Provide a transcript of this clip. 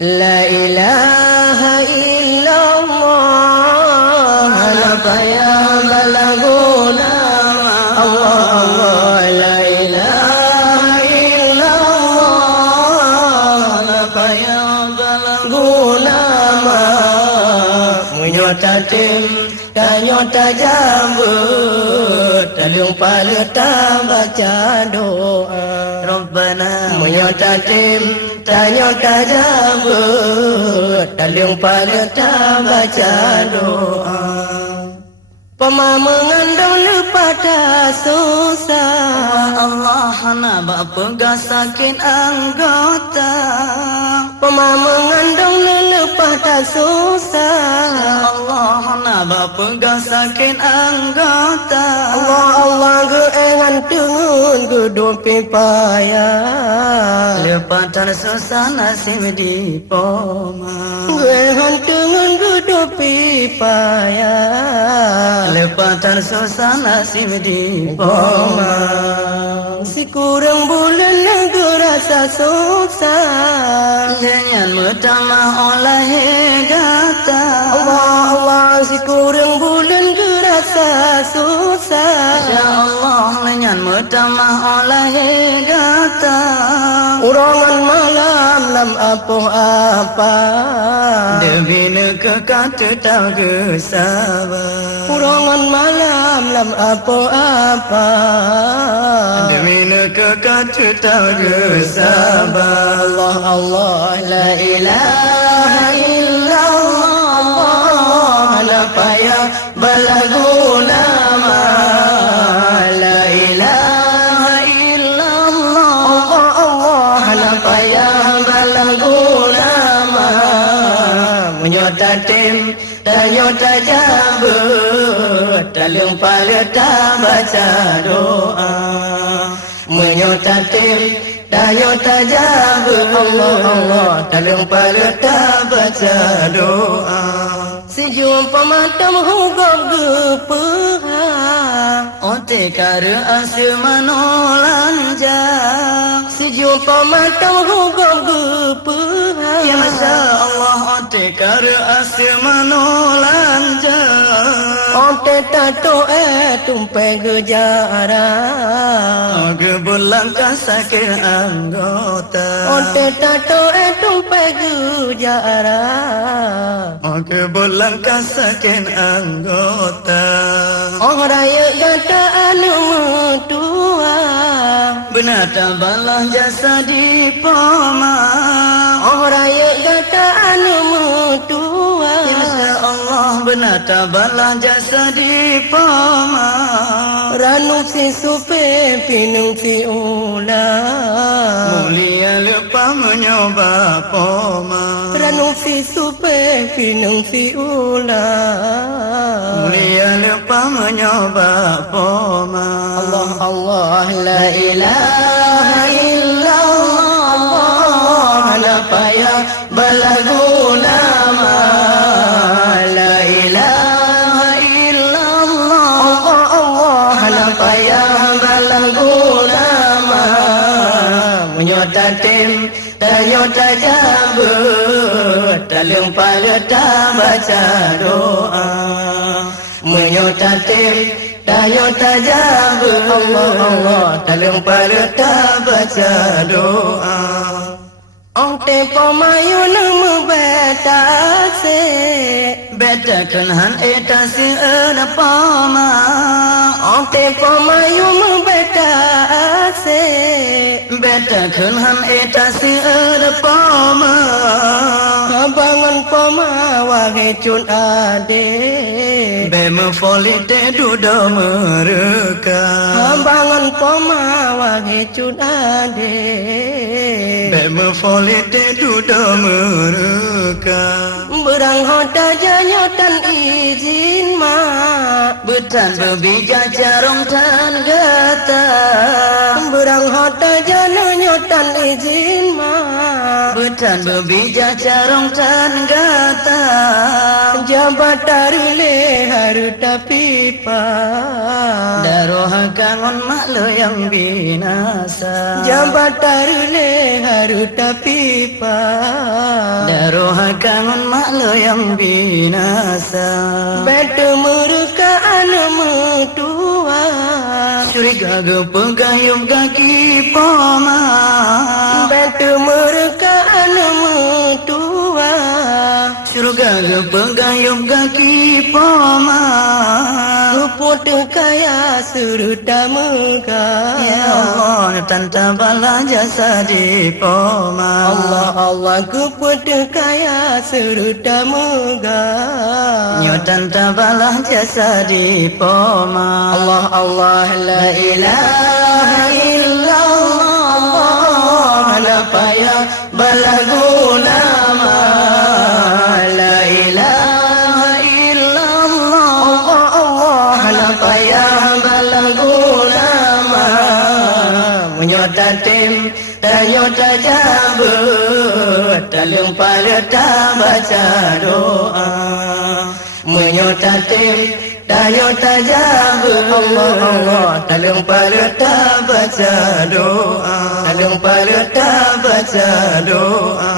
La ilaha illallah, labaya balaguna Allah Allah. La ilaha illallah, labaya balaguna menyota tim kanyota jambut taliung paleta baca doa Rabbana menyota tim kanyota jambut taliung paleta baca doa Pama mengandung pada susah Allah nak pegang sakit anggota Pama mengandung pada susah Allah nak pegang sakit anggota Allah Allah geengan tungun gudupi payah lepatan susah nasib di poma geengan tungun gudupi payah lepatan susah nasib di poma si kurang bulan negara rasa susah dengan metama oleh gata Allah Allah si kurang bulan gerasa susah Ya Allah dengan metama oleh gata urangan malam lam apa debina ke kata tak kesabar urangan malam lam apa debina ke kata tak kesabar Allah Allah la ilaha illallah la payah balaguna la ilaha illallah Allah la payah balaguna menyota tim tanyota jambut taliung paleta baca doa menyota tim tanyota jambut Allah Allah taliung paleta baca doa si jumpa matam hugam gepeha ote kare asir manolanja si jumpa matam hugam gepeha ya masya Allah ote kare asir manolanja ote tato tumpe gejara oge bulang kasake anggota ote tato tumpe gejara oge bulang kasakin anggota oh raya gata anu mutua benata balah jasa di poma oh raya gata anu mutua Insya Allah benata balah jasa di poma ranu si supe pinung si ula mulia lupa menyoba poma ranu si supe pinung si ula mulia lupa menyoba poma Allah Allah la ilaha illallah la payah balaguna la ilaha illallah Allah la payah balaguna menyota tim tanyota jambut taliung paleta baca doa menyota tim tanyota jambut Allah Allah taliung paleta baca doa Ong tempo mayu nemu beta se beta kenhan eta si ena pama Ong tempo mayu mu beta se beta kenhan eta si ena pama abangan pama wage cun ade beme folite duda mereka abangan pama wage cun ade beme folite duda mereka berang hoda janyotan izin ma betan berbija jarong tan gata berang hoda janyotan izin ma betan dan berbijak carong dan gata. Jabat tarile haruta pipa Daroha kangon maklo yang binasa. Jabat tarile haruta pipa Daroha kangon maklo yang binasa. Betu muruka anu mutua Curiga gepegayum kaki poma. Betu muruka anu mutua Surga gepegayum kaki poma. Kuput kaya suruta muka Ya Allah tanta bala jasa di poma. Allah Allah kuput kaya suruta muka Nyo tanta bala jasa di poma. Allah Allah la ilaha illallah La payah balaguna ma. La ilaha illallah. La payah balaguna ma. Menyota tim tanyota jabut talung paleta baca doa. Menyota tim tanyota jabut Allah Allah talung paleta baca doa. Talung paleta baca doa.